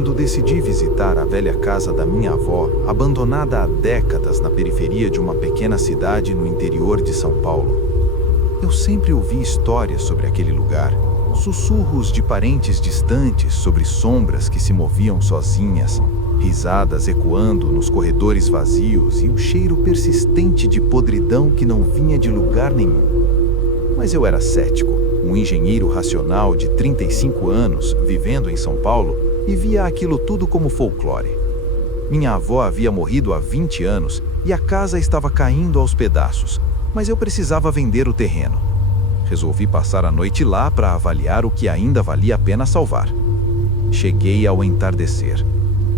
quando decidi visitar a velha casa da minha avó, abandonada há décadas na periferia de uma pequena cidade no interior de São Paulo. Eu sempre ouvi histórias sobre aquele lugar, sussurros de parentes distantes sobre sombras que se moviam sozinhas, risadas ecoando nos corredores vazios e um cheiro persistente de podridão que não vinha de lugar nenhum. Mas eu era cético, um engenheiro racional de 35 anos, vivendo em São Paulo, e via aquilo tudo como folclore. Minha avó havia morrido há 20 anos e a casa estava caindo aos pedaços, mas eu precisava vender o terreno. Resolvi passar a noite lá para avaliar o que ainda valia a pena salvar. Cheguei ao entardecer.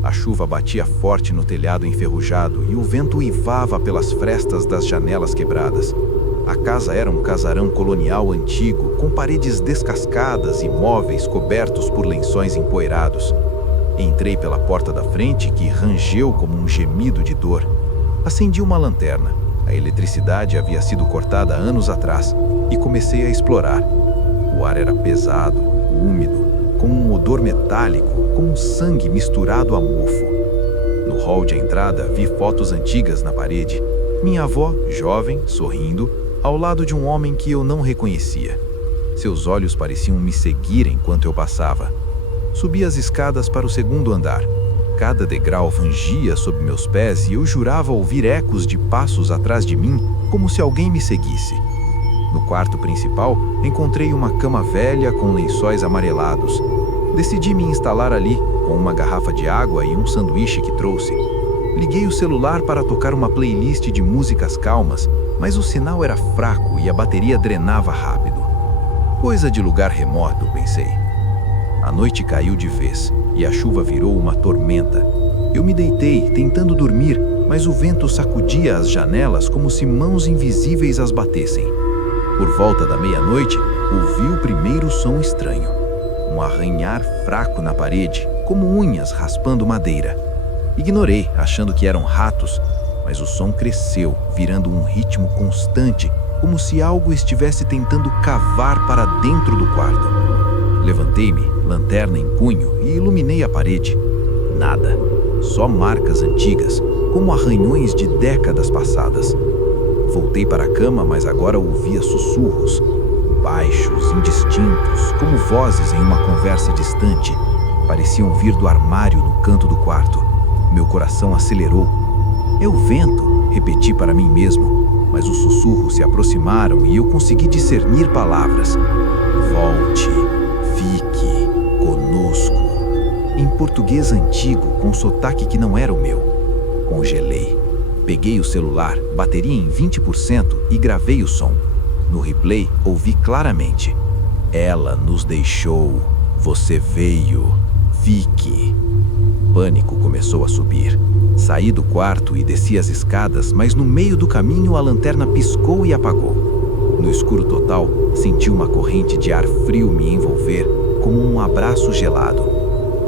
A chuva batia forte no telhado enferrujado e o vento uivava pelas frestas das janelas quebradas. A casa era um casarão colonial antigo, com paredes descascadas e móveis cobertos por lençóis empoeirados. Entrei pela porta da frente, que rangeu como um gemido de dor. Acendi uma lanterna. A eletricidade havia sido cortada anos atrás e comecei a explorar. O ar era pesado, úmido, com um odor metálico, com sangue misturado a mofo. No hall de entrada, vi fotos antigas na parede. Minha avó, jovem, sorrindo, ao lado de um homem que eu não reconhecia. Seus olhos pareciam me seguir enquanto eu passava. Subi as escadas para o segundo andar. Cada degrau rangia sob meus pés e eu jurava ouvir ecos de passos atrás de mim, como se alguém me seguisse. No quarto principal, encontrei uma cama velha com lençóis amarelados. Decidi me instalar ali, com uma garrafa de água e um sanduíche que trouxe. Liguei o celular para tocar uma playlist de músicas calmas, mas o sinal era fraco e a bateria drenava rápido. Coisa de lugar remoto, pensei. A noite caiu de vez e a chuva virou uma tormenta. Eu me deitei, tentando dormir, mas o vento sacudia as janelas como se mãos invisíveis as batessem. Por volta da meia-noite, ouvi o primeiro som estranho. Um arranhar fraco na parede, como unhas raspando madeira. Ignorei, achando que eram ratos, mas o som cresceu, virando um ritmo constante, como se algo estivesse tentando cavar para dentro do quarto. Levantei-me, lanterna em punho, e iluminei a parede. Nada, só marcas antigas, como arranhões de décadas passadas. Voltei para a cama, mas agora ouvia sussurros, baixos, indistintos, como vozes em uma conversa distante. Pareciam vir do armário no canto do quarto. Meu coração acelerou. É o vento, repeti para mim mesmo, mas os sussurros se aproximaram e eu consegui discernir palavras. Volte, fique, conosco. Em português antigo, com sotaque que não era o meu. Congelei. Peguei o celular, bateria em 20% e gravei o som. No replay, ouvi claramente. Ela nos deixou. Você veio. Fique. Pânico começou a subir. Saí do quarto e desci as escadas, mas no meio do caminho a lanterna piscou e apagou. No escuro total, senti uma corrente de ar frio me envolver, como um abraço gelado.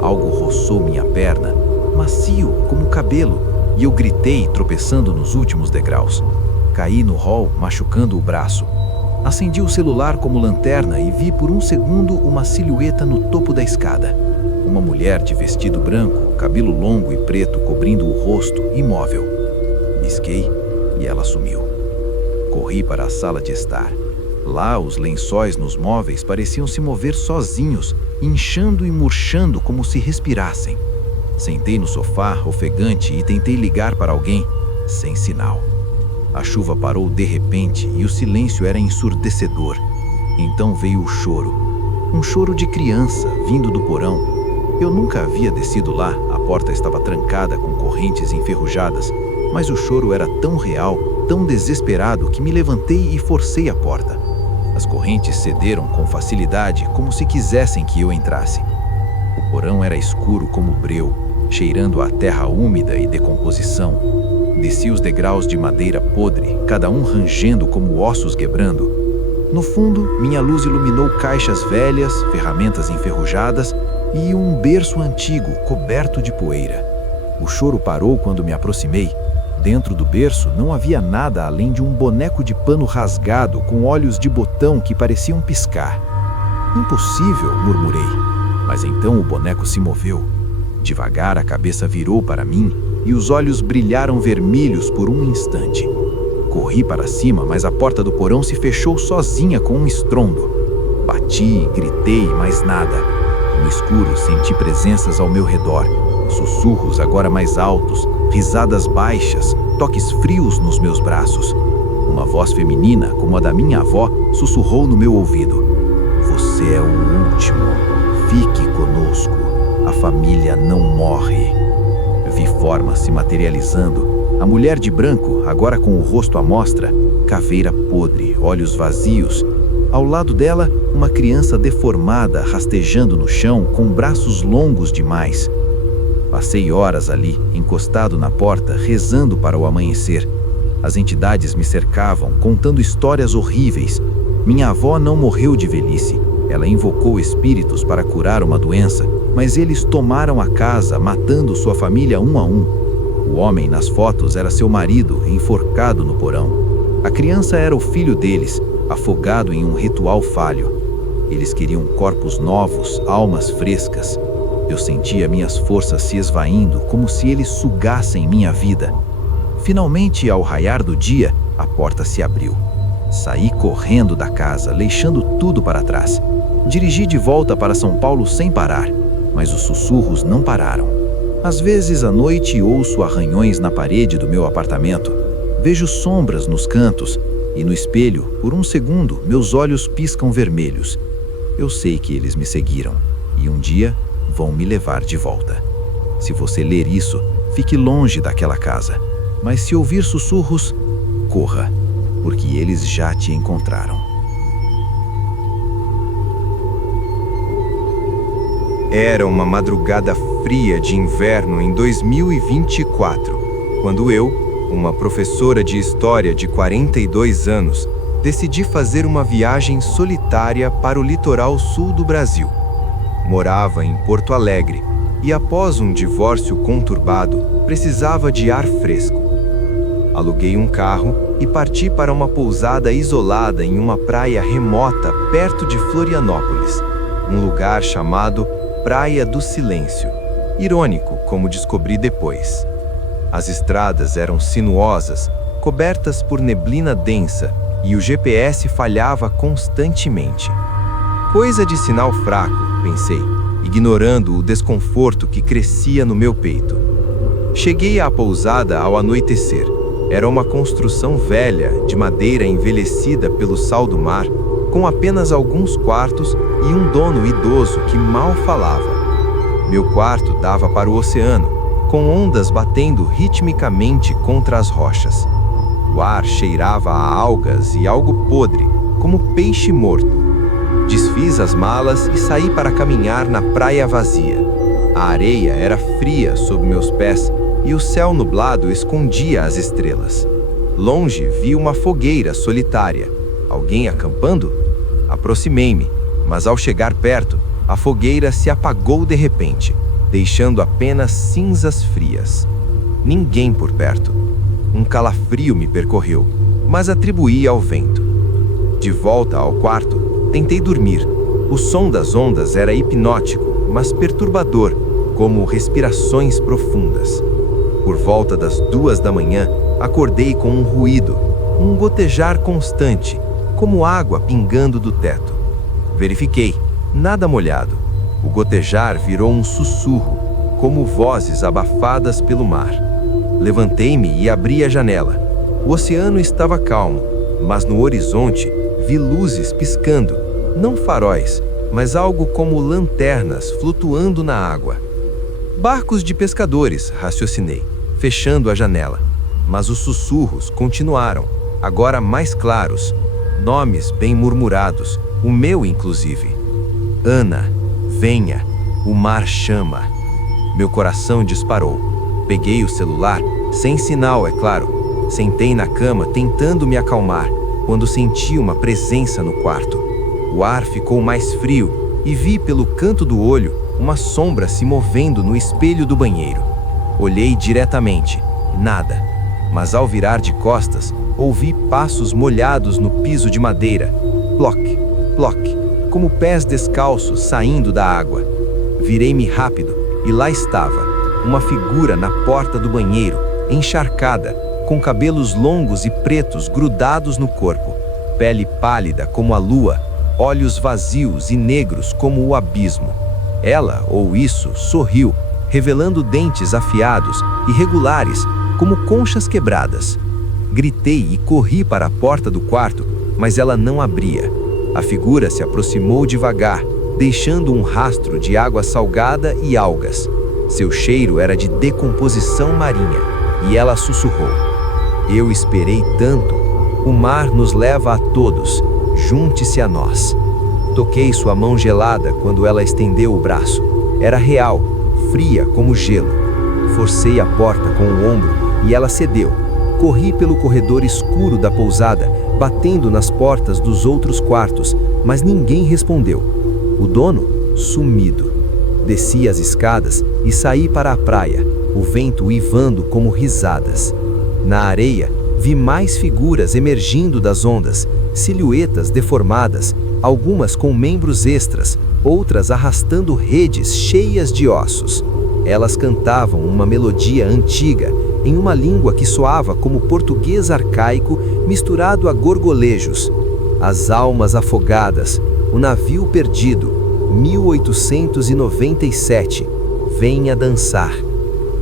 Algo roçou minha perna, macio como cabelo, e eu gritei, tropeçando nos últimos degraus. Caí no hall, machucando o braço. Acendi o celular como lanterna e vi por um segundo uma silhueta no topo da escada. Uma mulher de vestido branco, cabelo longo e preto cobrindo o rosto, imóvel. Pisquei e ela sumiu. Corri para a sala de estar. Lá, os lençóis nos móveis pareciam se mover sozinhos, inchando e murchando como se respirassem. Sentei no sofá, ofegante, e tentei ligar para alguém, sem sinal. A chuva parou de repente e o silêncio era ensurdecedor. Então veio o choro. Um choro de criança, vindo do porão. Eu nunca havia descido lá, a porta estava trancada com correntes enferrujadas, mas o choro era tão real, tão desesperado, que me levantei e forcei a porta. As correntes cederam com facilidade, como se quisessem que eu entrasse. O porão era escuro como breu, cheirando a terra úmida e decomposição. Desci os degraus de madeira podre, cada um rangendo como ossos quebrando. No fundo, minha luz iluminou caixas velhas, ferramentas enferrujadas e um berço antigo coberto de poeira. O choro parou quando me aproximei. Dentro do berço não havia nada além de um boneco de pano rasgado com olhos de botão que pareciam piscar. Impossível, murmurei. Mas então o boneco se moveu. Devagar, a cabeça virou para mim e os olhos brilharam vermelhos por um instante. Corri para cima, mas a porta do porão se fechou sozinha com um estrondo. Bati, gritei, mas nada. No escuro, senti presenças ao meu redor. Sussurros agora mais altos, risadas baixas, toques frios nos meus braços. Uma voz feminina, como a da minha avó, sussurrou no meu ouvido: "Você é o último. Fique conosco. A família não morre." Vi formas se materializando. A mulher de branco, agora com o rosto à mostra, caveira podre, olhos vazios. Ao lado dela, uma criança deformada rastejando no chão com braços longos demais. Passei horas ali, encostado na porta, rezando para o amanhecer. As entidades me cercavam, contando histórias horríveis. Minha avó não morreu de velhice. Ela invocou espíritos para curar uma doença, mas eles tomaram a casa, matando sua família um a um. O homem nas fotos era seu marido, enforcado no porão. A criança era o filho deles, afogado em um ritual falho. Eles queriam corpos novos, almas frescas. Eu sentia minhas forças se esvaindo, como se eles sugassem minha vida. Finalmente, ao raiar do dia, a porta se abriu. Saí correndo da casa, deixando tudo para trás. Dirigi de volta para São Paulo sem parar, mas os sussurros não pararam. Às vezes, à noite, ouço arranhões na parede do meu apartamento. Vejo sombras nos cantos e no espelho, por um segundo, meus olhos piscam vermelhos. Eu sei que eles me seguiram e um dia vão me levar de volta. Se você ler isso, fique longe daquela casa. Mas se ouvir sussurros, corra, porque eles já te encontraram. Era uma madrugada fria de inverno em 2024, quando eu, uma professora de história de 42 anos, decidi fazer uma viagem solitária para o litoral sul do Brasil. Morava em Porto Alegre e, após um divórcio conturbado, precisava de ar fresco. Aluguei um carro e parti para uma pousada isolada em uma praia remota perto de Florianópolis, um lugar chamado Praia do Silêncio. Irônico, como descobri depois. As estradas eram sinuosas, cobertas por neblina densa, e o GPS falhava constantemente. Coisa de sinal fraco, pensei, ignorando o desconforto que crescia no meu peito. Cheguei à pousada ao anoitecer. Era uma construção velha, de madeira envelhecida pelo sal do mar, com apenas alguns quartos e um dono idoso que mal falava. Meu quarto dava para o oceano, com ondas batendo ritmicamente contra as rochas. O ar cheirava a algas e algo podre, como peixe morto. Desfiz as malas e saí para caminhar na praia vazia. A areia era fria sob meus pés e o céu nublado escondia as estrelas. Longe vi uma fogueira solitária. Alguém acampando? Aproximei-me, mas ao chegar perto, a fogueira se apagou de repente, deixando apenas cinzas frias. Ninguém por perto. Um calafrio me percorreu, mas atribuí ao vento. De volta ao quarto, tentei dormir. O som das ondas era hipnótico, mas perturbador, como respirações profundas. Por volta das 2 da manhã, acordei com um ruído, um gotejar constante, como água pingando do teto. Verifiquei, nada molhado. O gotejar virou um sussurro, como vozes abafadas pelo mar. Levantei-me e abri a janela. O oceano estava calmo, mas no horizonte vi luzes piscando, não faróis, mas algo como lanternas flutuando na água. Barcos de pescadores, raciocinei, fechando a janela. Mas os sussurros continuaram, agora mais claros. Nomes bem murmurados, o meu inclusive. Ana, venha, o mar chama. Meu coração disparou. Peguei o celular, sem sinal, é claro. Sentei na cama tentando me acalmar, quando senti uma presença no quarto. O ar ficou mais frio e vi pelo canto do olho uma sombra se movendo no espelho do banheiro. Olhei diretamente, nada. Mas ao virar de costas, ouvi passos molhados no piso de madeira. Ploc, ploc, como pés descalços saindo da água. Virei-me rápido, e lá estava, uma figura na porta do banheiro, encharcada, com cabelos longos e pretos grudados no corpo, pele pálida como a lua, olhos vazios e negros como o abismo. Ela, ou isso, sorriu, revelando dentes afiados, irregulares, como conchas quebradas. Gritei e corri para a porta do quarto, mas ela não abria. A figura se aproximou devagar, deixando um rastro de água salgada e algas. Seu cheiro era de decomposição marinha, e ela sussurrou: "Eu esperei tanto. O mar nos leva a todos. Junte-se a nós." Toquei sua mão gelada quando ela estendeu o braço. Era real, fria como gelo. Forcei a porta com o ombro e ela cedeu. Corri pelo corredor escuro da pousada, batendo nas portas dos outros quartos, mas ninguém respondeu. O dono, sumido. Desci as escadas e saí para a praia, o vento uivando como risadas. Na areia, vi mais figuras emergindo das ondas, silhuetas deformadas, algumas com membros extras, outras arrastando redes cheias de ossos. Elas cantavam uma melodia antiga, em uma língua que soava como português arcaico misturado a gorgolejos. As almas afogadas, o navio perdido, 1897, venha dançar.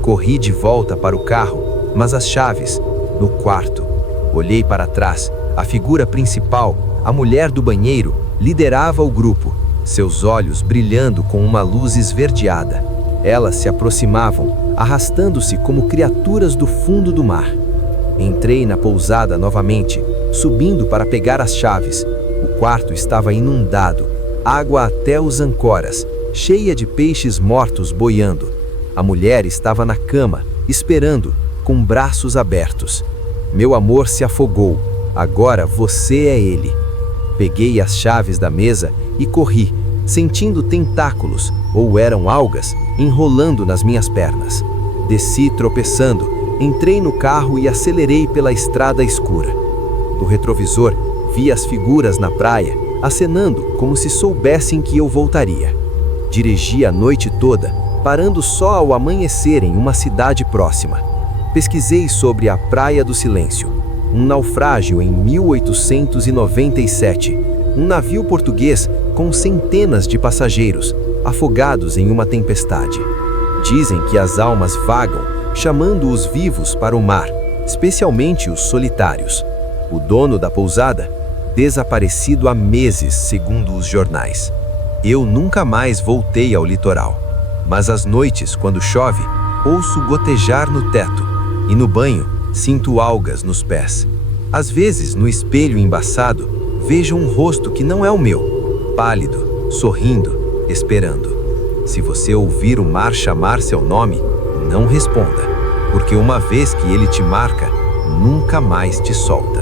Corri de volta para o carro, mas as chaves, no quarto. Olhei para trás, a figura principal, a mulher do banheiro, liderava o grupo, seus olhos brilhando com uma luz esverdeada. Elas se aproximavam, arrastando-se como criaturas do fundo do mar. Entrei na pousada novamente, subindo para pegar as chaves. O quarto estava inundado, água até os ancoras, cheia de peixes mortos boiando. A mulher estava na cama, esperando, com braços abertos. Meu amor se afogou. Agora você é ele. Peguei as chaves da mesa e corri, sentindo tentáculos, ou eram algas, enrolando nas minhas pernas. Desci tropeçando, entrei no carro e acelerei pela estrada escura. No retrovisor, vi as figuras na praia, acenando como se soubessem que eu voltaria. Dirigi a noite toda, parando só ao amanhecer em uma cidade próxima. Pesquisei sobre a Praia do Silêncio, um naufrágio em 1897, um navio português com centenas de passageiros, afogados em uma tempestade. Dizem que as almas vagam, chamando os vivos para o mar, especialmente os solitários. O dono da pousada, desaparecido há meses, segundo os jornais. Eu nunca mais voltei ao litoral, mas às noites, quando chove, ouço gotejar no teto, e no banho, sinto algas nos pés. Às vezes, no espelho embaçado, vejo um rosto que não é o meu, pálido, sorrindo, esperando. Se você ouvir o mar chamar seu nome, não responda, porque uma vez que ele te marca, nunca mais te solta.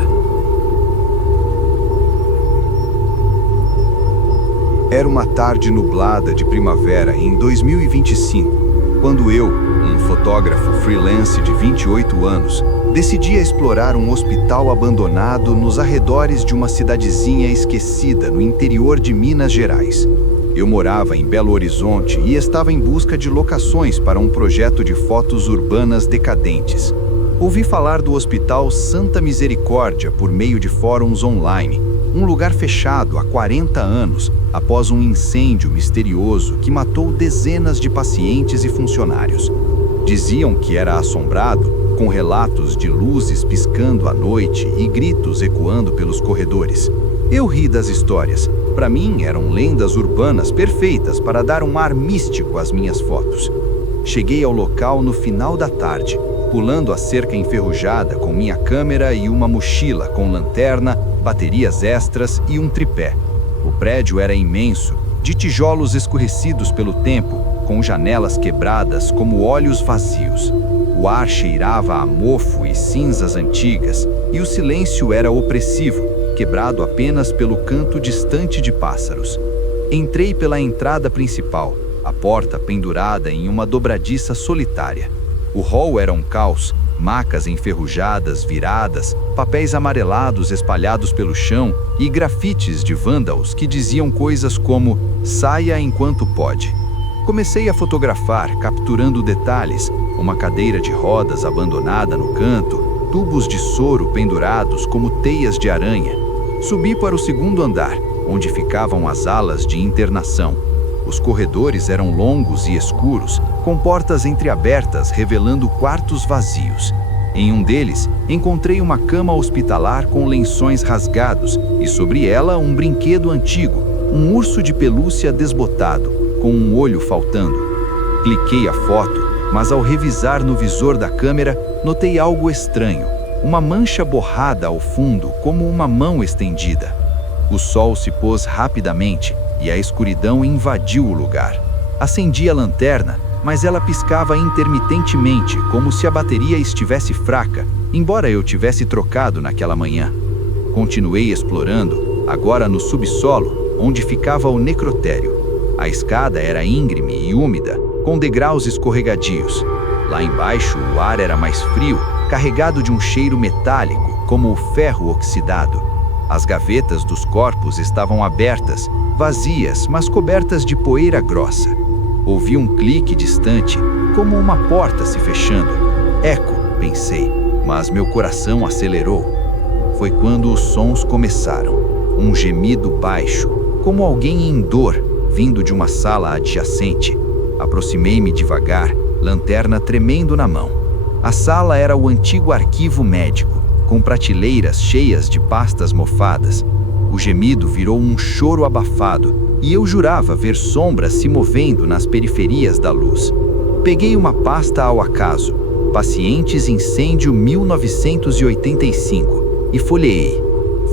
Era uma tarde nublada de primavera em 2025, quando eu, um fotógrafo freelance de 28 anos, decidi explorar um hospital abandonado nos arredores de uma cidadezinha esquecida no interior de Minas Gerais. Eu morava em Belo Horizonte e estava em busca de locações para um projeto de fotos urbanas decadentes. Ouvi falar do Hospital Santa Misericórdia por meio de fóruns online, um lugar fechado há 40 anos, após um incêndio misterioso que matou dezenas de pacientes e funcionários. Diziam que era assombrado, com relatos de luzes piscando à noite e gritos ecoando pelos corredores. Eu ri das histórias. Para mim, eram lendas urbanas perfeitas para dar um ar místico às minhas fotos. Cheguei ao local no final da tarde, pulando a cerca enferrujada com minha câmera e uma mochila com lanterna, baterias extras e um tripé. O prédio era imenso, de tijolos escurecidos pelo tempo, com janelas quebradas como olhos vazios. O ar cheirava a mofo e cinzas antigas, e o silêncio era opressivo, quebrado apenas pelo canto distante de pássaros. Entrei pela entrada principal, a porta pendurada em uma dobradiça solitária. O hall era um caos, macas enferrujadas, viradas, papéis amarelados espalhados pelo chão e grafites de vândalos que diziam coisas como "saia enquanto pode". Comecei a fotografar, capturando detalhes, uma cadeira de rodas abandonada no canto, tubos de soro pendurados como teias de aranha. Subi para o segundo andar, onde ficavam as alas de internação. Os corredores eram longos e escuros, com portas entreabertas revelando quartos vazios. Em um deles, encontrei uma cama hospitalar com lençóis rasgados e sobre ela um brinquedo antigo, um urso de pelúcia desbotado, com um olho faltando. Cliquei a foto, mas ao revisar no visor da câmera, notei algo estranho, uma mancha borrada ao fundo como uma mão estendida. O sol se pôs rapidamente e a escuridão invadiu o lugar. Acendi a lanterna, mas ela piscava intermitentemente, como se a bateria estivesse fraca, embora eu tivesse trocado naquela manhã. Continuei explorando, agora no subsolo, onde ficava o necrotério. A escada era íngreme e úmida, com degraus escorregadios. Lá embaixo, o ar era mais frio, carregado de um cheiro metálico, como o ferro oxidado. As gavetas dos corpos estavam abertas, vazias, mas cobertas de poeira grossa. Ouvi um clique distante, como uma porta se fechando. Eco, pensei, mas meu coração acelerou. Foi quando os sons começaram. Um gemido baixo, como alguém em dor, vindo de uma sala adjacente. Aproximei-me devagar, lanterna tremendo na mão. A sala era o antigo arquivo médico, com prateleiras cheias de pastas mofadas. O gemido virou um choro abafado, e eu jurava ver sombras se movendo nas periferias da luz. Peguei uma pasta ao acaso, Pacientes Incêndio 1985, e folheei.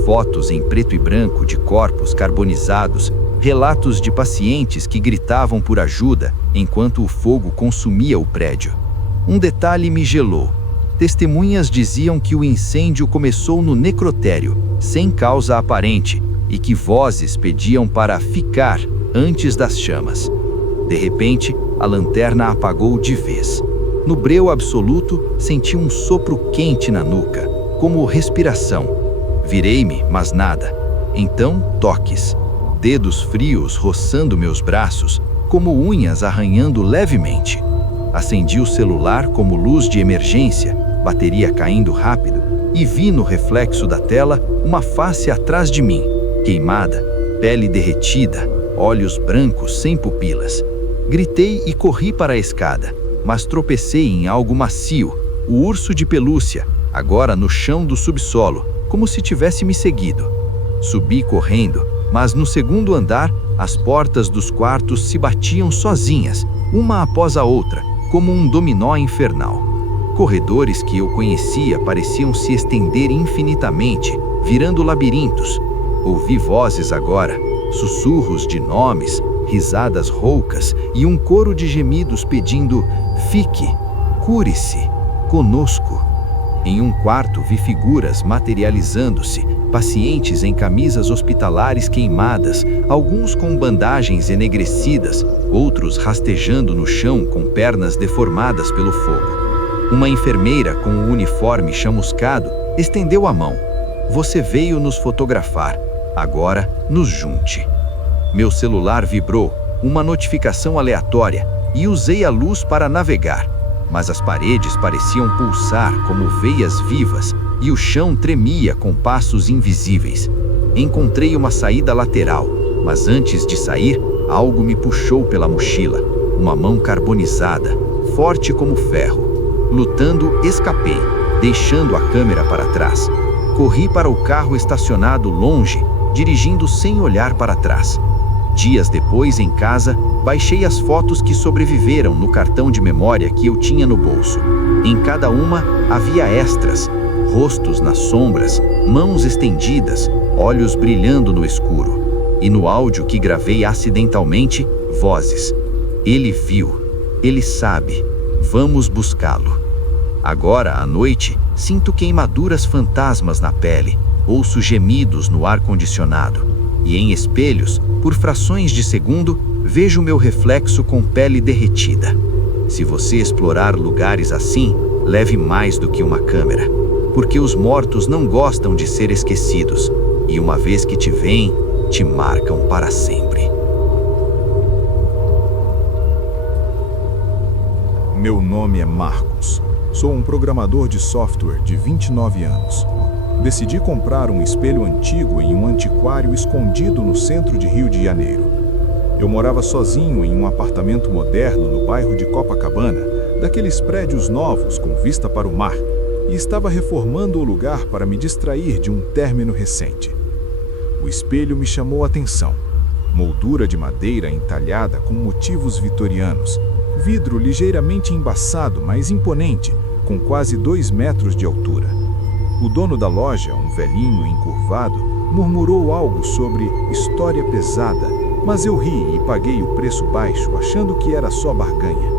Fotos em preto e branco de corpos carbonizados, relatos de pacientes que gritavam por ajuda enquanto o fogo consumia o prédio. Um detalhe me gelou. Testemunhas diziam que o incêndio começou no necrotério, sem causa aparente, e que vozes pediam para ficar antes das chamas. De repente, a lanterna apagou de vez. No breu absoluto, senti um sopro quente na nuca, como respiração. Virei-me, mas nada. Então, toques. Dedos frios roçando meus braços, como unhas arranhando levemente. Acendi o celular como luz de emergência, bateria caindo rápido, e vi no reflexo da tela uma face atrás de mim, queimada, pele derretida, olhos brancos sem pupilas. Gritei e corri para a escada, mas tropecei em algo macio, o urso de pelúcia, agora no chão do subsolo, como se tivesse me seguido. Subi correndo, mas no segundo andar, as portas dos quartos se batiam sozinhas, uma após a outra, como um dominó infernal. Corredores que eu conhecia pareciam se estender infinitamente, virando labirintos. Ouvi vozes agora, sussurros de nomes, risadas roucas e um coro de gemidos pedindo: fique, cure-se, conosco. Em um quarto vi figuras materializando-se, pacientes em camisas hospitalares queimadas, alguns com bandagens enegrecidas, outros rastejando no chão com pernas deformadas pelo fogo. Uma enfermeira com o uniforme chamuscado estendeu a mão. Você veio nos fotografar, agora nos junte. Meu celular vibrou, uma notificação aleatória, e usei a luz para navegar. Mas as paredes pareciam pulsar como veias vivas e o chão tremia com passos invisíveis. Encontrei uma saída lateral, mas antes de sair, algo me puxou pela mochila. Uma mão carbonizada, forte como ferro. Lutando, escapei, deixando a câmera para trás. Corri para o carro estacionado longe, dirigindo sem olhar para trás. Dias depois, em casa, baixei as fotos que sobreviveram no cartão de memória que eu tinha no bolso. Em cada uma havia extras, rostos nas sombras, mãos estendidas, olhos brilhando no escuro. E no áudio que gravei acidentalmente, vozes. Ele viu, ele sabe, vamos buscá-lo. Agora, à noite, sinto queimaduras fantasmas na pele, ouço gemidos no ar-condicionado. E em espelhos, por frações de segundo, vejo meu reflexo com pele derretida. Se você explorar lugares assim, leve mais do que uma câmera, porque os mortos não gostam de ser esquecidos, e uma vez que te veem, te marcam para sempre. Meu nome é Marcos. Sou um programador de software de 29 anos. Decidi comprar um espelho antigo em um antiquário escondido no centro de Rio de Janeiro. Eu morava sozinho em um apartamento moderno no bairro de Copacabana, daqueles prédios novos com vista para o mar, e estava reformando o lugar para me distrair de um término recente. O espelho me chamou a atenção. Moldura de madeira entalhada com motivos vitorianos, vidro ligeiramente embaçado, mas imponente, com quase 2 metros de altura. O dono da loja, um velhinho encurvado, murmurou algo sobre história pesada, mas eu ri e paguei o preço baixo, achando que era só barganha.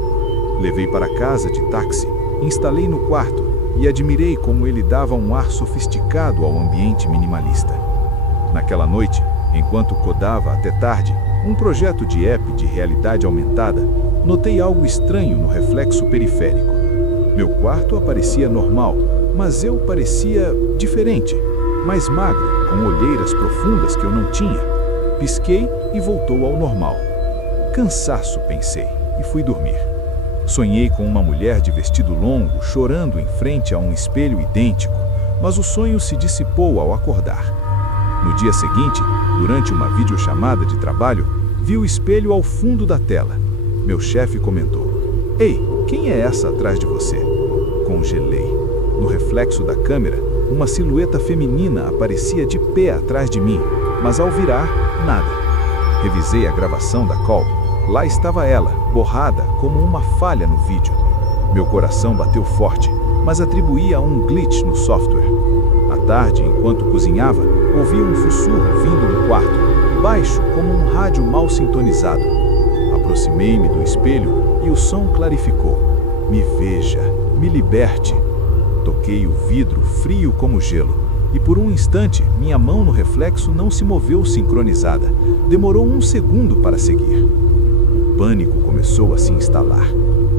Levei para casa de táxi, instalei no quarto e admirei como ele dava um ar sofisticado ao ambiente minimalista. Naquela noite, enquanto codava até tarde um projeto de app de realidade aumentada, notei algo estranho no reflexo periférico. Meu quarto aparecia normal, mas eu parecia diferente, mais magro, com olheiras profundas que eu não tinha. Pisquei e voltou ao normal. Cansaço, pensei, e fui dormir. Sonhei com uma mulher de vestido longo, chorando em frente a um espelho idêntico, mas o sonho se dissipou ao acordar. No dia seguinte, durante uma videochamada de trabalho, vi o espelho ao fundo da tela. Meu chefe comentou: "Ei, quem é essa atrás de você?" Congelei. No reflexo da câmera, uma silhueta feminina aparecia de pé atrás de mim, mas ao virar, nada. Revisei a gravação da call. Lá estava ela, borrada como uma falha no vídeo. Meu coração bateu forte, mas atribuía a um glitch no software. À tarde, enquanto cozinhava, ouvi um sussurro vindo do quarto, baixo como um rádio mal sintonizado. Aproximei-me do espelho e o som clarificou. "Me veja, me liberte." Toquei o vidro frio como gelo, e por um instante minha mão no reflexo não se moveu sincronizada. Demorou 1 segundo para seguir. O pânico começou a se instalar.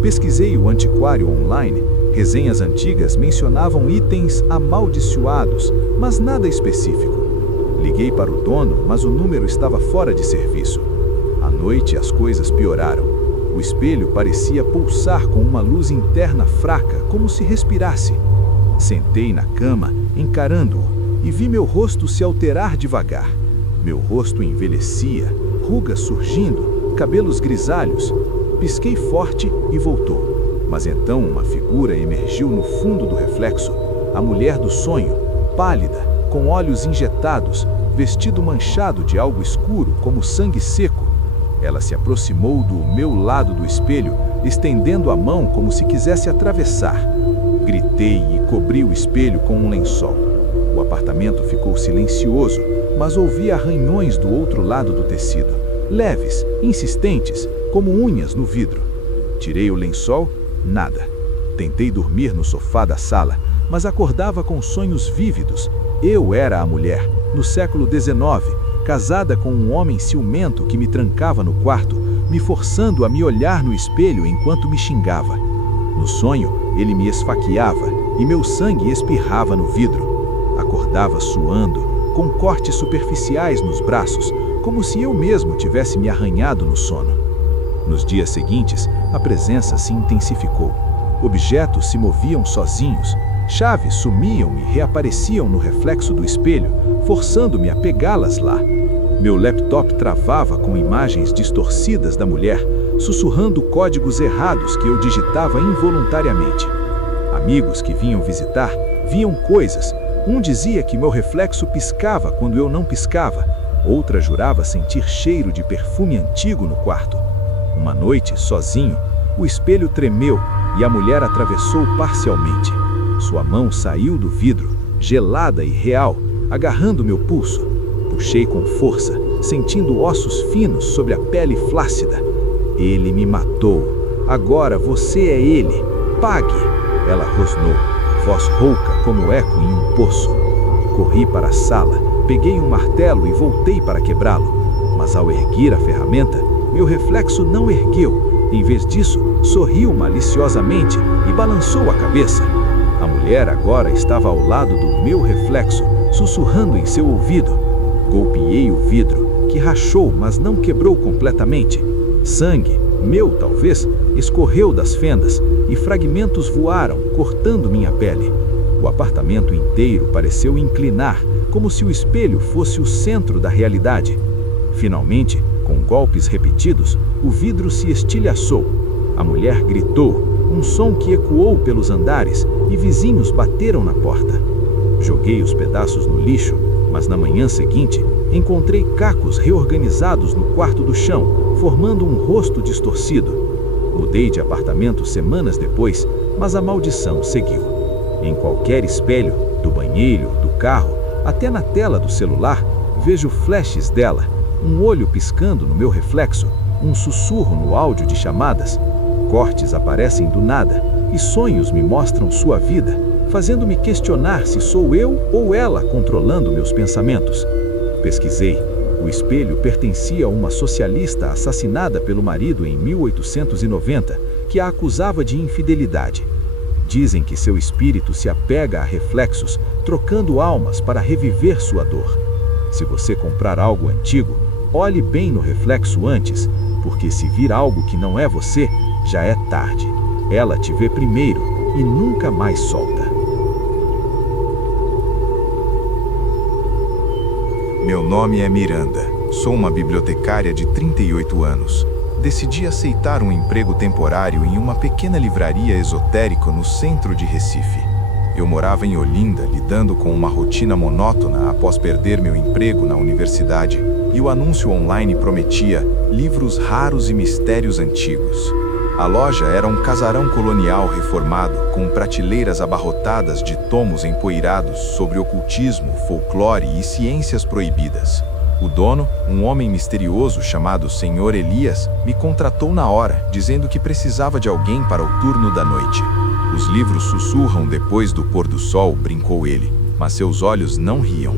Pesquisei o antiquário online. Resenhas antigas mencionavam itens amaldiçoados, mas nada específico. Liguei para o dono, mas o número estava fora de serviço. À noite as coisas pioraram. O espelho parecia pulsar com uma luz interna fraca, como se respirasse. Sentei na cama, encarando-o, e vi meu rosto se alterar devagar. Meu rosto envelhecia, rugas surgindo, cabelos grisalhos. Pisquei forte e voltou. Mas então uma figura emergiu no fundo do reflexo, a mulher do sonho, pálida, com olhos injetados, vestido manchado de algo escuro, como sangue seco. Ela se aproximou do meu lado do espelho, estendendo a mão como se quisesse atravessar. Gritei e cobri o espelho com um lençol. O apartamento ficou silencioso, mas ouvi arranhões do outro lado do tecido, leves, insistentes, como unhas no vidro. Tirei o lençol, nada. Tentei dormir no sofá da sala, mas acordava com sonhos vívidos. Eu era a mulher, no século XIX, casada com um homem ciumento que me trancava no quarto, me forçando a me olhar no espelho enquanto me xingava. No sonho, ele me esfaqueava e meu sangue espirrava no vidro. Acordava suando, com cortes superficiais nos braços, como se eu mesmo tivesse me arranhado no sono. Nos dias seguintes, a presença se intensificou. Objetos se moviam sozinhos, chaves sumiam e reapareciam no reflexo do espelho, forçando-me a pegá-las lá. Meu laptop travava com imagens distorcidas da mulher, sussurrando códigos errados que eu digitava involuntariamente. Amigos que vinham visitar viam coisas. Um dizia que meu reflexo piscava quando eu não piscava. Outra jurava sentir cheiro de perfume antigo no quarto. Uma noite, sozinho, o espelho tremeu e a mulher atravessou parcialmente. Sua mão saiu do vidro, gelada e real, agarrando meu pulso. Puxei com força, sentindo ossos finos sobre a pele flácida. "Ele me matou. Agora você é ele. Pague!" Ela rosnou, voz rouca como eco em um poço. Corri para a sala, peguei um martelo e voltei para quebrá-lo. Mas ao erguer a ferramenta, meu reflexo não ergueu. Em vez disso, sorriu maliciosamente e balançou a cabeça. A mulher agora estava ao lado do meu reflexo, sussurrando em seu ouvido. Golpeei o vidro, que rachou, mas não quebrou completamente. Sangue, meu talvez, escorreu das fendas e fragmentos voaram, cortando minha pele. O apartamento inteiro pareceu inclinar, como se o espelho fosse o centro da realidade. Finalmente, com golpes repetidos, o vidro se estilhaçou. A mulher gritou, um som que ecoou pelos andares, e vizinhos bateram na porta. Joguei os pedaços no lixo, mas na manhã seguinte encontrei cacos reorganizados no quarto do chão, formando um rosto distorcido. Mudei de apartamento semanas depois, mas a maldição seguiu. Em qualquer espelho, do banheiro, do carro, até na tela do celular, vejo flashes dela, um olho piscando no meu reflexo, um sussurro no áudio de chamadas. Cortes aparecem do nada e sonhos me mostram sua vida, fazendo-me questionar se sou eu ou ela controlando meus pensamentos. Pesquisei. O espelho pertencia a uma socialista assassinada pelo marido em 1890, que a acusava de infidelidade. Dizem que seu espírito se apega a reflexos, trocando almas para reviver sua dor. Se você comprar algo antigo, olhe bem no reflexo antes, porque se vir algo que não é você, já é tarde. Ela te vê primeiro e nunca mais solta. Meu nome é Miranda. Sou uma bibliotecária de 38 anos. Decidi aceitar um emprego temporário em uma pequena livraria esotérica no centro de Recife. Eu morava em Olinda, lidando com uma rotina monótona após perder meu emprego na universidade, e o anúncio online prometia livros raros e mistérios antigos. A loja era um casarão colonial reformado, com prateleiras abarrotadas de tomos empoeirados sobre ocultismo, folclore e ciências proibidas. O dono, um homem misterioso chamado Senhor Elias, me contratou na hora, dizendo que precisava de alguém para o turno da noite. Os livros sussurram depois do pôr do sol, brincou ele, mas seus olhos não riam.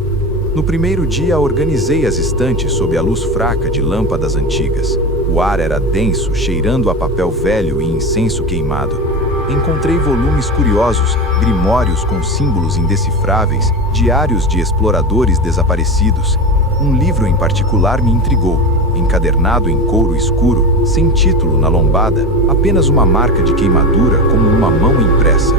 No primeiro dia, organizei as estantes sob a luz fraca de lâmpadas antigas. O ar era denso, cheirando a papel velho e incenso queimado. Encontrei volumes curiosos, grimórios com símbolos indecifráveis, diários de exploradores desaparecidos. Um livro em particular me intrigou, encadernado em couro escuro, sem título na lombada, apenas uma marca de queimadura como uma mão impressa.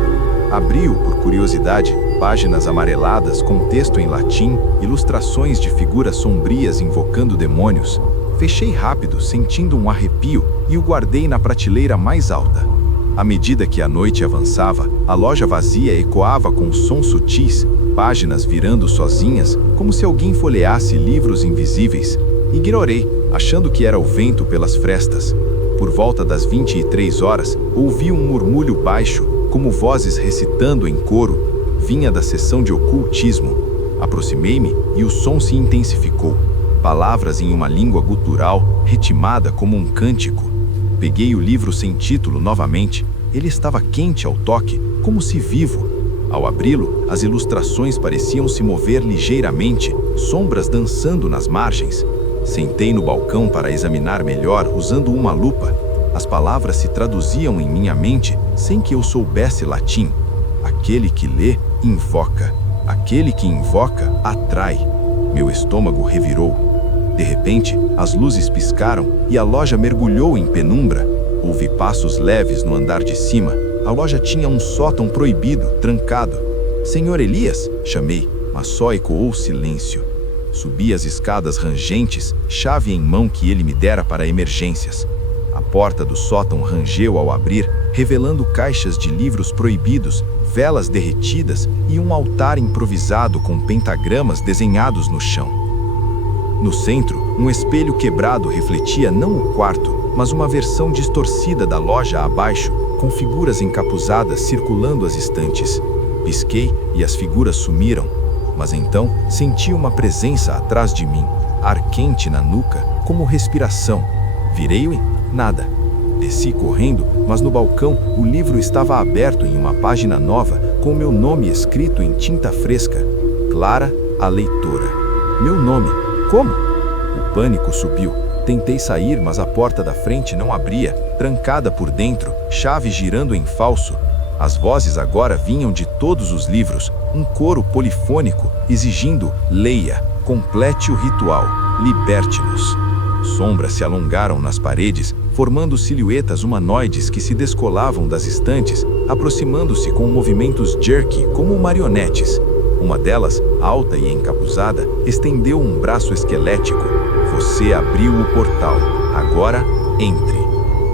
Abri-o por curiosidade, páginas amareladas com texto em latim, ilustrações de figuras sombrias invocando demônios. Fechei rápido, sentindo um arrepio, e o guardei na prateleira mais alta. À medida que a noite avançava, a loja vazia ecoava com sons sutis, páginas virando sozinhas, como se alguém folheasse livros invisíveis. Ignorei, achando que era o vento pelas frestas. Por volta das 23 horas, ouvi um murmúrio baixo, como vozes recitando em coro. Vinha da seção de ocultismo. Aproximei-me e o som se intensificou. Palavras em uma língua gutural, ritmada como um cântico. Peguei o livro sem título novamente. Ele estava quente ao toque, como se vivo. Ao abri-lo, as ilustrações pareciam se mover ligeiramente, sombras dançando nas margens. Sentei no balcão para examinar melhor, usando uma lupa. As palavras se traduziam em minha mente sem que eu soubesse latim. Aquele que lê, invoca. Aquele que invoca, atrai. Meu estômago revirou. De repente, as luzes piscaram e a loja mergulhou em penumbra. Houve passos leves no andar de cima. A loja tinha um sótão proibido, trancado. Senhor Elias? Chamei, mas só ecoou silêncio. Subi as escadas rangentes, chave em mão que ele me dera para emergências. A porta do sótão rangeu ao abrir, revelando caixas de livros proibidos, velas derretidas e um altar improvisado com pentagramas desenhados no chão. No centro, um espelho quebrado refletia não o quarto, mas uma versão distorcida da loja abaixo, com figuras encapuzadas circulando as estantes. Pisquei e as figuras sumiram, mas então senti uma presença atrás de mim, ar quente na nuca, como respiração. Virei-o e nada. Desci correndo, mas no balcão o livro estava aberto em uma página nova, com meu nome escrito em tinta fresca. Clara, a leitora. Meu nome. Como? O pânico subiu. Tentei sair, mas a porta da frente não abria, trancada por dentro, chave girando em falso. As vozes agora vinham de todos os livros, um coro polifônico, exigindo: leia, complete o ritual, liberte-nos. Sombras se alongaram nas paredes, formando silhuetas humanoides que se descolavam das estantes, aproximando-se com movimentos jerky como marionetes. Uma delas, alta e encapuzada, estendeu um braço esquelético. Você abriu o portal. Agora, entre.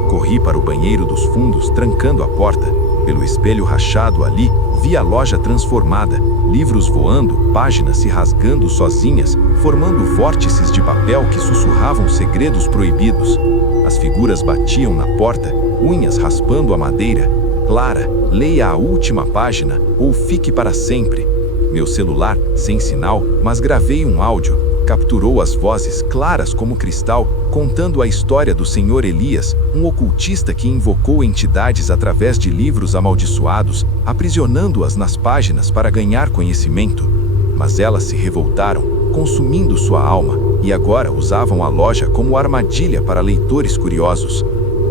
Corri para o banheiro dos fundos, trancando a porta. Pelo espelho rachado ali, vi a loja transformada, livros voando, páginas se rasgando sozinhas, formando vórtices de papel que sussurravam segredos proibidos. As figuras batiam na porta, unhas raspando a madeira. Clara, leia a última página ou fique para sempre. Meu celular, sem sinal, mas gravei um áudio. Capturou as vozes claras como cristal, contando a história do Sr. Elias, um ocultista que invocou entidades através de livros amaldiçoados, aprisionando-as nas páginas para ganhar conhecimento. Mas elas se revoltaram, consumindo sua alma, e agora usavam a loja como armadilha para leitores curiosos.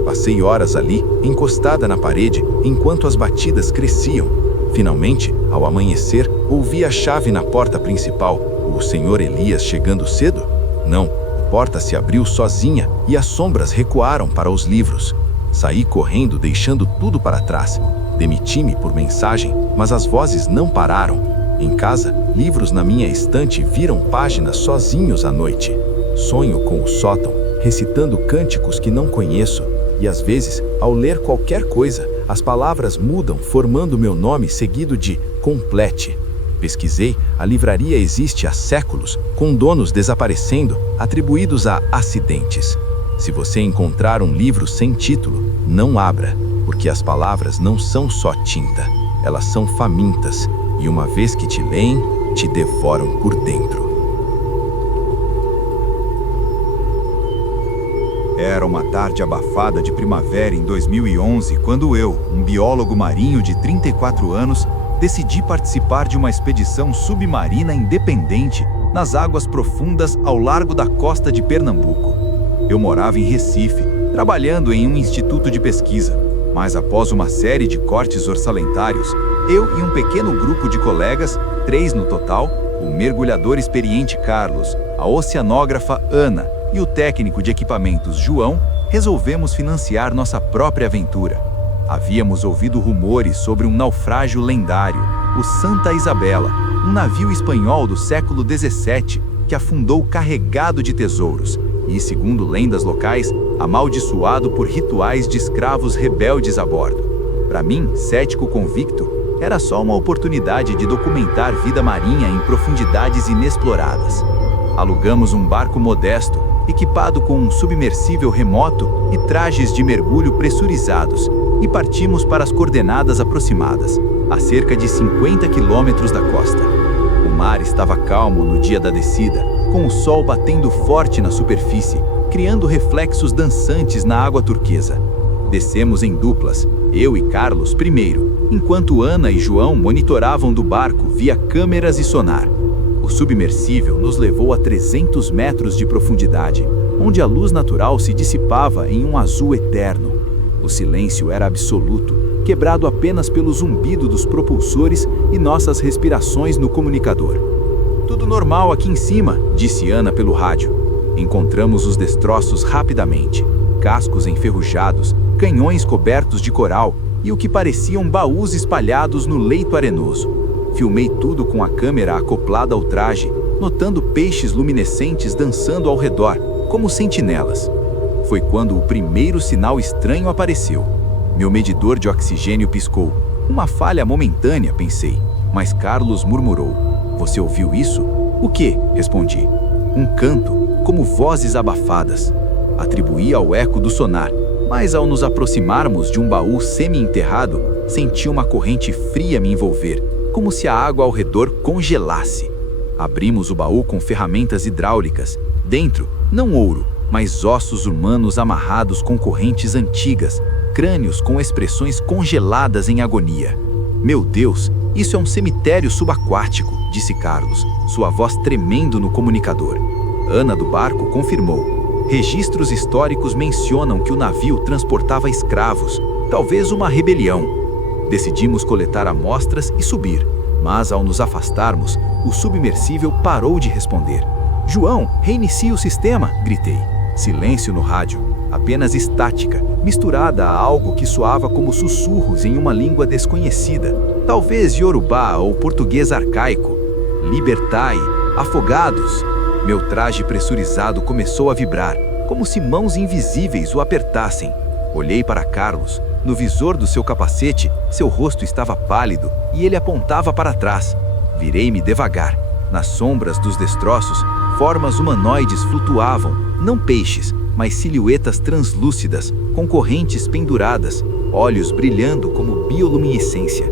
Passei horas ali, encostada na parede, enquanto as batidas cresciam. Finalmente, ao amanhecer, ouvi a chave na porta principal. O Sr. Elias chegando cedo? Não, a porta se abriu sozinha e as sombras recuaram para os livros. Saí correndo, deixando tudo para trás. Demiti-me por mensagem, mas as vozes não pararam. Em casa, livros na minha estante viram páginas sozinhos à noite. Sonho com o sótão, recitando cânticos que não conheço. E às vezes, ao ler qualquer coisa, as palavras mudam, formando meu nome seguido de complete. Pesquisei, a livraria existe há séculos, com donos desaparecendo, atribuídos a acidentes. Se você encontrar um livro sem título, não abra, porque as palavras não são só tinta, elas são famintas, e uma vez que te leem, te devoram por dentro. Era uma tarde abafada de primavera em 2011, quando eu, um biólogo marinho de 34 anos, decidi participar de uma expedição submarina independente nas águas profundas ao largo da costa de Pernambuco. Eu morava em Recife, trabalhando em um instituto de pesquisa, mas após uma série de cortes orçamentários, eu e um pequeno grupo de colegas, 3 no total, o mergulhador experiente Carlos, a oceanógrafa Ana e o técnico de equipamentos João, resolvemos financiar nossa própria aventura. Havíamos ouvido rumores sobre um naufrágio lendário, o Santa Isabela, um navio espanhol do século XVII que afundou carregado de tesouros e, segundo lendas locais, amaldiçoado por rituais de escravos rebeldes a bordo. Para mim, cético convicto, era só uma oportunidade de documentar vida marinha em profundidades inexploradas. Alugamos um barco modesto, equipado com um submersível remoto e trajes de mergulho pressurizados, e partimos para as coordenadas aproximadas, a cerca de 50 quilômetros da costa. O mar estava calmo no dia da descida, com o sol batendo forte na superfície, criando reflexos dançantes na água turquesa. Descemos em duplas, eu e Carlos primeiro, enquanto Ana e João monitoravam do barco via câmeras e sonar. O submersível nos levou a 300 metros de profundidade, onde a luz natural se dissipava em um azul eterno. O silêncio era absoluto, quebrado apenas pelo zumbido dos propulsores e nossas respirações no comunicador. "Tudo normal aqui em cima", disse Ana pelo rádio. Encontramos os destroços rapidamente. Cascos enferrujados, canhões cobertos de coral e o que pareciam baús espalhados no leito arenoso. Filmei tudo com a câmera acoplada ao traje, notando peixes luminescentes dançando ao redor, como sentinelas. Foi quando o primeiro sinal estranho apareceu. Meu medidor de oxigênio piscou. Uma falha momentânea, pensei, mas Carlos murmurou: "Você ouviu isso?" "O quê?" respondi. "Um canto, como vozes abafadas." Atribuí ao eco do sonar, mas ao nos aproximarmos de um baú semi-enterrado, senti uma corrente fria me envolver, como se a água ao redor congelasse. Abrimos o baú com ferramentas hidráulicas. Dentro, não ouro, mas ossos humanos amarrados com correntes antigas, crânios com expressões congeladas em agonia. "Meu Deus, isso é um cemitério subaquático", disse Carlos, sua voz tremendo no comunicador. Ana do barco confirmou. Registros históricos mencionam que o navio transportava escravos, talvez uma rebelião. Decidimos coletar amostras e subir, mas ao nos afastarmos, o submersível parou de responder. "João, reinicie o sistema", gritei. Silêncio no rádio. apenas estática, misturada a algo que soava como sussurros em uma língua desconhecida, talvez iorubá ou português arcaico. Libertai, afogados! Meu traje pressurizado começou a vibrar, como se mãos invisíveis o apertassem. Olhei para Carlos. No visor do seu capacete, seu rosto estava pálido e ele apontava para trás. Virei-me devagar. Nas sombras dos destroços, formas humanoides flutuavam, não peixes, mas silhuetas translúcidas, com correntes penduradas, olhos brilhando como bioluminescência.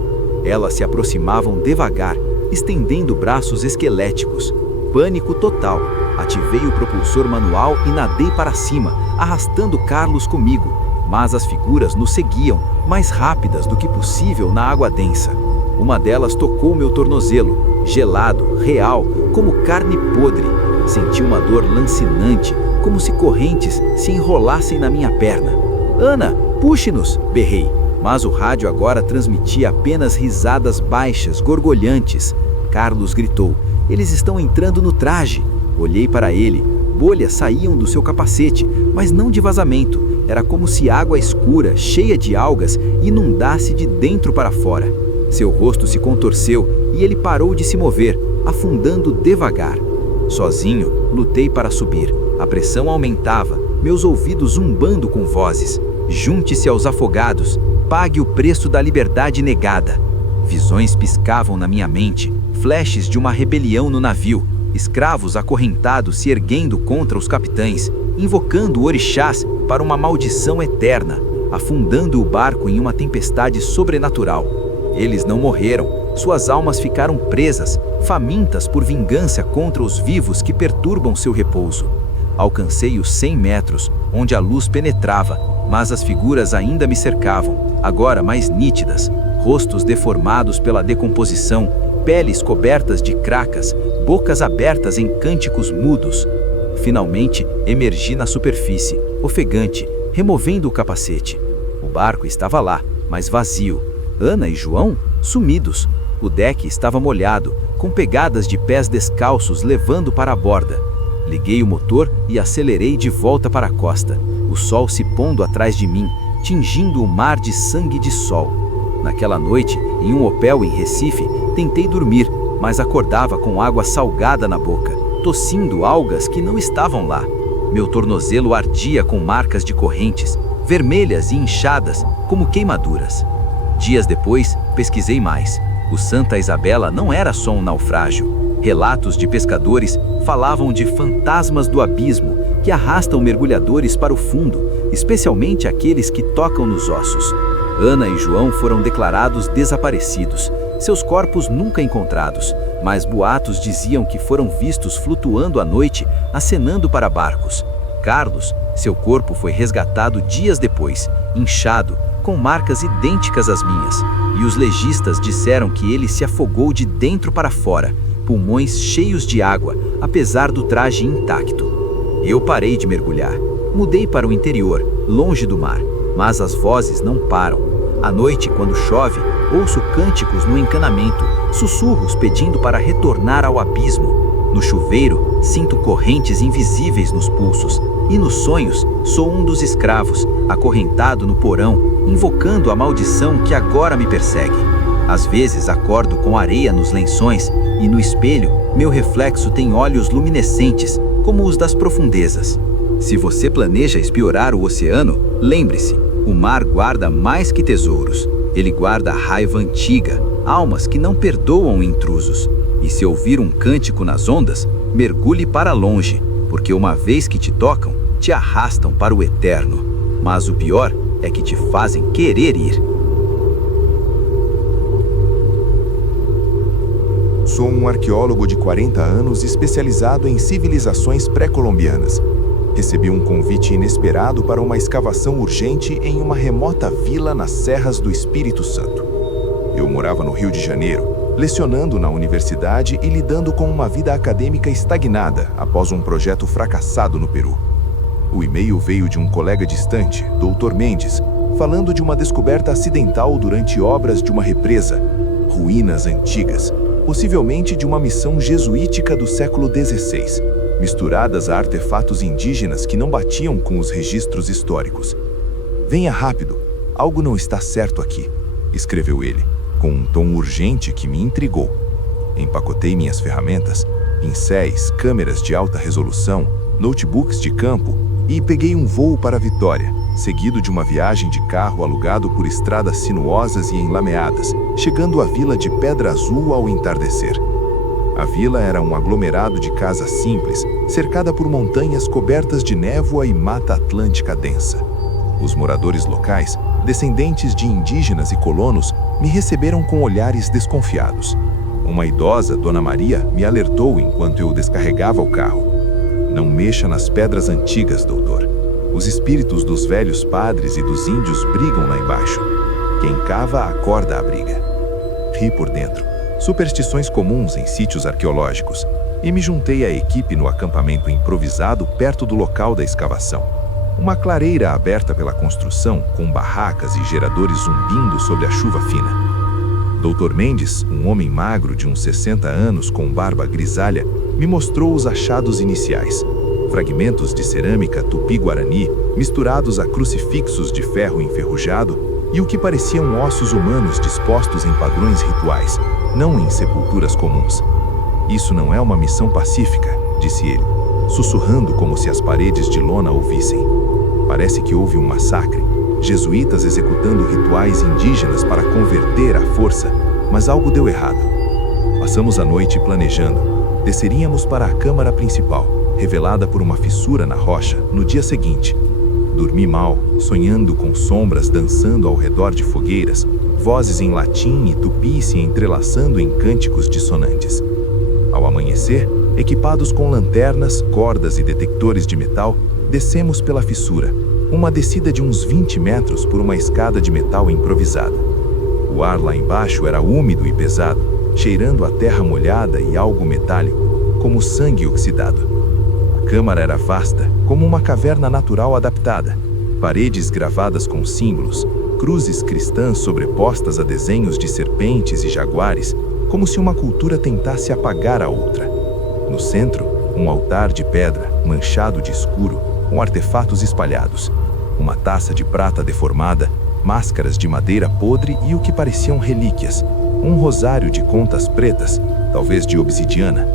Elas se aproximavam devagar, estendendo braços esqueléticos. Pânico total. Ativei o propulsor manual e nadei para cima, arrastando Carlos comigo. Mas as figuras nos seguiam, mais rápidas do que possível na água densa. Uma delas tocou meu tornozelo, gelado, real, como carne podre. Senti uma dor lancinante, como se correntes se enrolassem na minha perna. "Ana, puxe-nos!" berrei, mas o rádio agora transmitia apenas risadas baixas, gorgolhantes. Carlos gritou: "Eles estão entrando no traje!" Olhei para ele. Bolhas saíam do seu capacete, mas não de vazamento. Era como se água escura, cheia de algas, inundasse de dentro para fora. Seu rosto se contorceu e ele parou de se mover, afundando devagar. Sozinho, lutei para subir. A pressão aumentava, meus ouvidos zumbando com vozes. Junte-se aos afogados, pague o preço da liberdade negada. Visões piscavam na minha mente, flashes de uma rebelião no navio, escravos acorrentados se erguendo contra os capitães, invocando orixás para uma maldição eterna, afundando o barco em uma tempestade sobrenatural. Eles não morreram, suas almas ficaram presas, famintas por vingança contra os vivos que perturbam seu repouso. Alcancei os 100 metros, onde a luz penetrava, mas as figuras ainda me cercavam, agora mais nítidas, rostos deformados pela decomposição, peles cobertas de cracas, bocas abertas em cânticos mudos. Finalmente, emergi na superfície, ofegante, removendo o capacete. O barco estava lá, mas vazio. Ana e João, sumidos. O deck estava molhado, com pegadas de pés descalços levando para a borda. Liguei o motor e acelerei de volta para a costa, o sol se pondo atrás de mim, tingindo o mar de sangue de sol. Naquela noite, em um hotel em Recife, tentei dormir, mas acordava com água salgada na boca, tossindo algas que não estavam lá. Meu tornozelo ardia com marcas de correntes, vermelhas e inchadas, como queimaduras. Dias depois, pesquisei mais. O Santa Isabela não era só um naufrágio. Relatos de pescadores falavam de fantasmas do abismo que arrastam mergulhadores para o fundo, especialmente aqueles que tocam nos ossos. Ana e João foram declarados desaparecidos, seus corpos nunca encontrados, mas boatos diziam que foram vistos flutuando à noite, acenando para barcos. Carlos, seu corpo foi resgatado dias depois, inchado, com marcas idênticas às minhas, e os legistas disseram que ele se afogou de dentro para fora, pulmões cheios de água, apesar do traje intacto. Eu parei de mergulhar, mudei para o interior, longe do mar, mas as vozes não param. À noite, quando chove, ouço cânticos no encanamento, sussurros pedindo para retornar ao abismo. No chuveiro, sinto correntes invisíveis nos pulsos, e nos sonhos, sou um dos escravos, acorrentado no porão, invocando a maldição que agora me persegue. Às vezes acordo com areia nos lençóis e no espelho, meu reflexo tem olhos luminescentes, como os das profundezas. Se você planeja explorar o oceano, lembre-se, o mar guarda mais que tesouros. Ele guarda raiva antiga, almas que não perdoam intrusos. E se ouvir um cântico nas ondas, mergulhe para longe, porque uma vez que te tocam, te arrastam para o eterno. Mas o pior é que te fazem querer ir. Sou um arqueólogo de 40 anos especializado em civilizações pré-colombianas. Recebi um convite inesperado para uma escavação urgente em uma remota vila nas serras do Espírito Santo. Eu morava no Rio de Janeiro, lecionando na universidade e lidando com uma vida acadêmica estagnada após um projeto fracassado no Peru. O e-mail veio de um colega distante, Dr. Mendes, falando de uma descoberta acidental durante obras de uma represa, ruínas antigas, possivelmente de uma missão jesuítica do século XVI. misturadas a artefatos indígenas que não batiam com os registros históricos. "Venha rápido, algo não está certo aqui", escreveu ele, com um tom urgente que me intrigou. Empacotei minhas ferramentas, pincéis, câmeras de alta resolução, notebooks de campo e peguei um voo para Vitória, seguido de uma viagem de carro alugado por estradas sinuosas e enlameadas, chegando à vila de Pedra Azul ao entardecer. A vila era um aglomerado de casas simples, cercada por montanhas cobertas de névoa e mata atlântica densa. Os moradores locais, descendentes de indígenas e colonos, me receberam com olhares desconfiados. Uma idosa, Dona Maria, me alertou enquanto eu descarregava o carro. "Não mexa nas pedras antigas, doutor. Os espíritos dos velhos padres e dos índios brigam lá embaixo. Quem cava acorda a briga." Ri por dentro. Superstições comuns em sítios arqueológicos, e me juntei à equipe no acampamento improvisado perto do local da escavação. Uma clareira aberta pela construção, com barracas e geradores zumbindo sobre a chuva fina. Dr. Mendes, um homem magro de uns 60 anos com barba grisalha, me mostrou os achados iniciais. Fragmentos de cerâmica tupi-guarani misturados a crucifixos de ferro enferrujado e o que pareciam ossos humanos dispostos em padrões rituais, não em sepulturas comuns. "Isso não é uma missão pacífica", disse ele, sussurrando como se as paredes de lona ouvissem. "Parece que houve um massacre, jesuítas executando rituais indígenas para converter à força, mas algo deu errado." Passamos a noite planejando. Desceríamos para a câmara principal, revelada por uma fissura na rocha, no dia seguinte. Dormi mal, sonhando com sombras dançando ao redor de fogueiras, vozes em latim e tupi se entrelaçando em cânticos dissonantes. Ao amanhecer, equipados com lanternas, cordas e detectores de metal, descemos pela fissura, uma descida de uns 20 metros por uma escada de metal improvisada. O ar lá embaixo era úmido e pesado, cheirando a terra molhada e algo metálico, como sangue oxidado. A câmara era vasta, como uma caverna natural adaptada. Paredes gravadas com símbolos, cruzes cristãs sobrepostas a desenhos de serpentes e jaguares, como se uma cultura tentasse apagar a outra. No centro, um altar de pedra, manchado de escuro, com artefatos espalhados. Uma taça de prata deformada, máscaras de madeira podre e o que pareciam relíquias. Um rosário de contas pretas, talvez de obsidiana.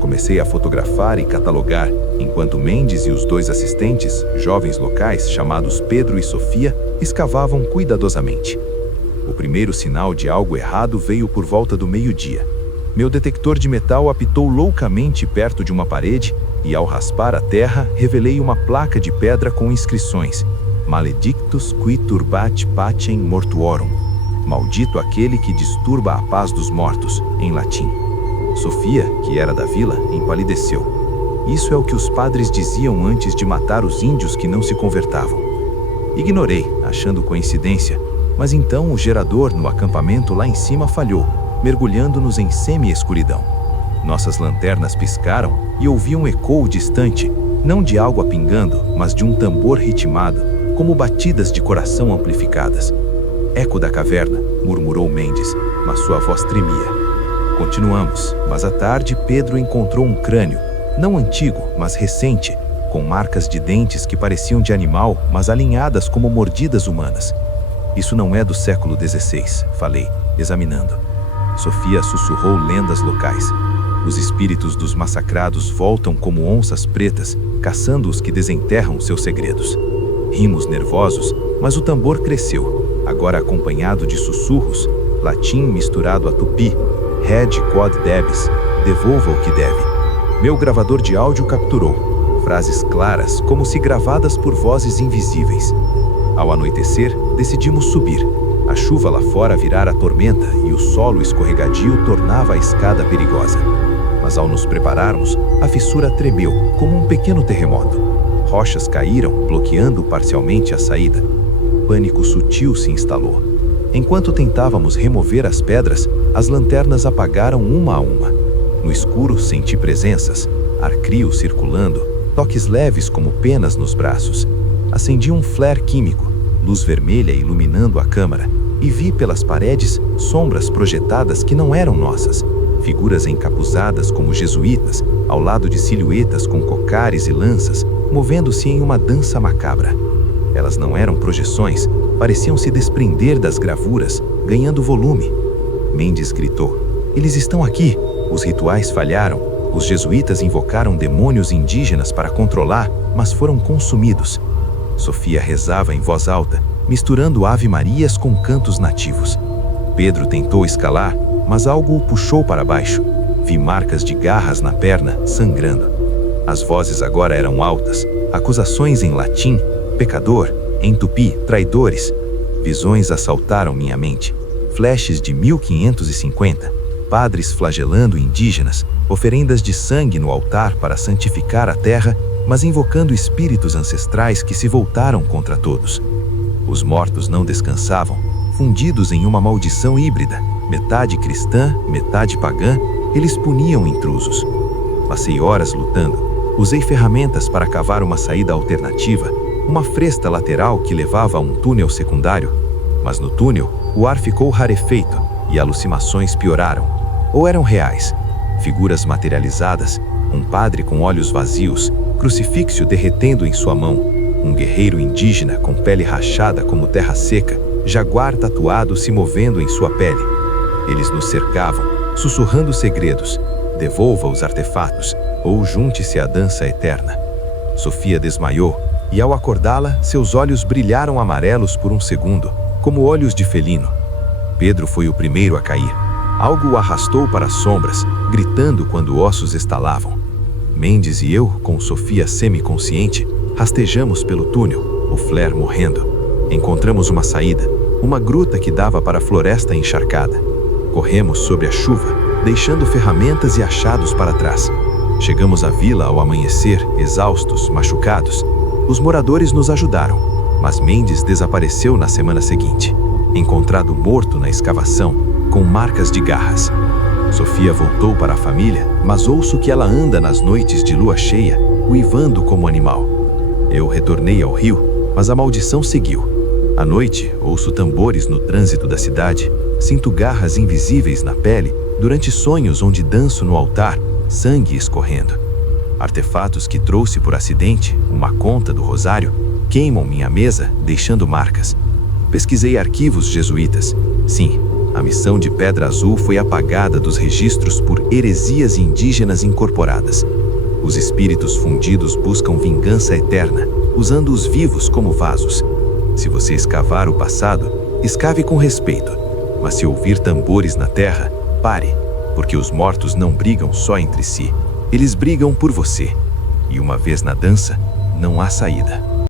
Comecei a fotografar e catalogar, enquanto Mendes e os 2 assistentes, jovens locais chamados Pedro e Sofia, escavavam cuidadosamente. O primeiro sinal de algo errado veio por volta do meio-dia. Meu detector de metal apitou loucamente perto de uma parede e, ao raspar a terra, revelei uma placa de pedra com inscrições: "Maledictus qui turbat pacem mortuorum", "Maldito aquele que disturba a paz dos mortos", em latim. Sofia, que era da vila, empalideceu. "Isso é o que os padres diziam antes de matar os índios que não se convertavam." Ignorei, achando coincidência, mas então o gerador no acampamento lá em cima falhou, mergulhando-nos em semi-escuridão. Nossas lanternas piscaram e ouvi um eco distante, não de água pingando, mas de um tambor ritmado, como batidas de coração amplificadas. "Eco da caverna", murmurou Mendes, mas sua voz tremia. Continuamos, mas à tarde Pedro encontrou um crânio, não antigo, mas recente, com marcas de dentes que pareciam de animal, mas alinhadas como mordidas humanas. "Isso não é do século XVI", falei, examinando. Sofia sussurrou lendas locais. "Os espíritos dos massacrados voltam como onças pretas, caçando os que desenterram seus segredos." Rimos nervosos, mas o tambor cresceu, agora acompanhado de sussurros, latim misturado a tupi: "Red quod debis", "devolva o que deve." Meu gravador de áudio capturou frases claras, como se gravadas por vozes invisíveis. Ao anoitecer, decidimos subir. A chuva lá fora virara tormenta e o solo escorregadio tornava a escada perigosa. Mas ao nos prepararmos, a fissura tremeu, como um pequeno terremoto. Rochas caíram, bloqueando parcialmente a saída. Pânico sutil se instalou. Enquanto tentávamos remover as pedras, as lanternas apagaram uma a uma. No escuro, senti presenças, arcrio circulando, toques leves como penas nos braços. Acendi um flare químico, luz vermelha iluminando a câmara, e vi pelas paredes sombras projetadas que não eram nossas. Figuras encapuzadas como jesuítas, ao lado de silhuetas com cocares e lanças, movendo-se em uma dança macabra. Elas não eram projeções, pareciam se desprender das gravuras, ganhando volume. Mendes gritou: "Eles estão aqui! Os rituais falharam. Os jesuítas invocaram demônios indígenas para controlar, mas foram consumidos." Sofia rezava em voz alta, misturando ave-marias com cantos nativos. Pedro tentou escalar, mas algo o puxou para baixo. Vi marcas de garras na perna, sangrando. As vozes agora eram altas, acusações em latim, pecador, em tupi, traidores. Visões assaltaram minha mente. Flashes de 1550, padres flagelando indígenas, oferendas de sangue no altar para santificar a terra, mas invocando espíritos ancestrais que se voltaram contra todos. Os mortos não descansavam, fundidos em uma maldição híbrida, metade cristã, metade pagã. Eles puniam intrusos. Passei horas lutando. Usei ferramentas para cavar uma saída alternativa, uma fresta lateral que levava a um túnel secundário. Mas no túnel, o ar ficou rarefeito e alucinações pioraram. Ou eram reais, figuras materializadas, um padre com olhos vazios, crucifixo derretendo em sua mão, um guerreiro indígena com pele rachada como terra seca, jaguar tatuado se movendo em sua pele. Eles nos cercavam, sussurrando segredos: devolva os artefatos, ou junte-se à dança eterna. Sofia desmaiou, e ao acordá-la, seus olhos brilharam amarelos por um segundo, como olhos de felino. Pedro foi o primeiro a cair. Algo o arrastou para as sombras, gritando quando ossos estalavam. Mendes e eu, com Sofia semiconsciente, rastejamos pelo túnel, o flare morrendo. Encontramos uma saída, uma gruta que dava para a floresta encharcada. Corremos sobre a chuva, deixando ferramentas e achados para trás. Chegamos à vila ao amanhecer, exaustos, machucados. Os moradores nos ajudaram, mas Mendes desapareceu na semana seguinte, encontrado morto na escavação, com marcas de garras. Sofia voltou para a família, mas ouço que ela anda nas noites de lua cheia, uivando como animal. Eu retornei ao rio, mas a maldição seguiu. À noite, ouço tambores no trânsito da cidade, sinto garras invisíveis na pele, durante sonhos onde danço no altar, sangue escorrendo. Artefatos que trouxe por acidente, uma conta do rosário, queimam minha mesa, deixando marcas. Pesquisei arquivos jesuítas. Sim, a missão de Pedra Azul foi apagada dos registros por heresias indígenas incorporadas. Os espíritos fundidos buscam vingança eterna, usando os vivos como vasos. Se você escavar o passado, escave com respeito. Mas se ouvir tambores na terra, pare, porque os mortos não brigam só entre si. Eles brigam por você. E uma vez na dança, não há saída.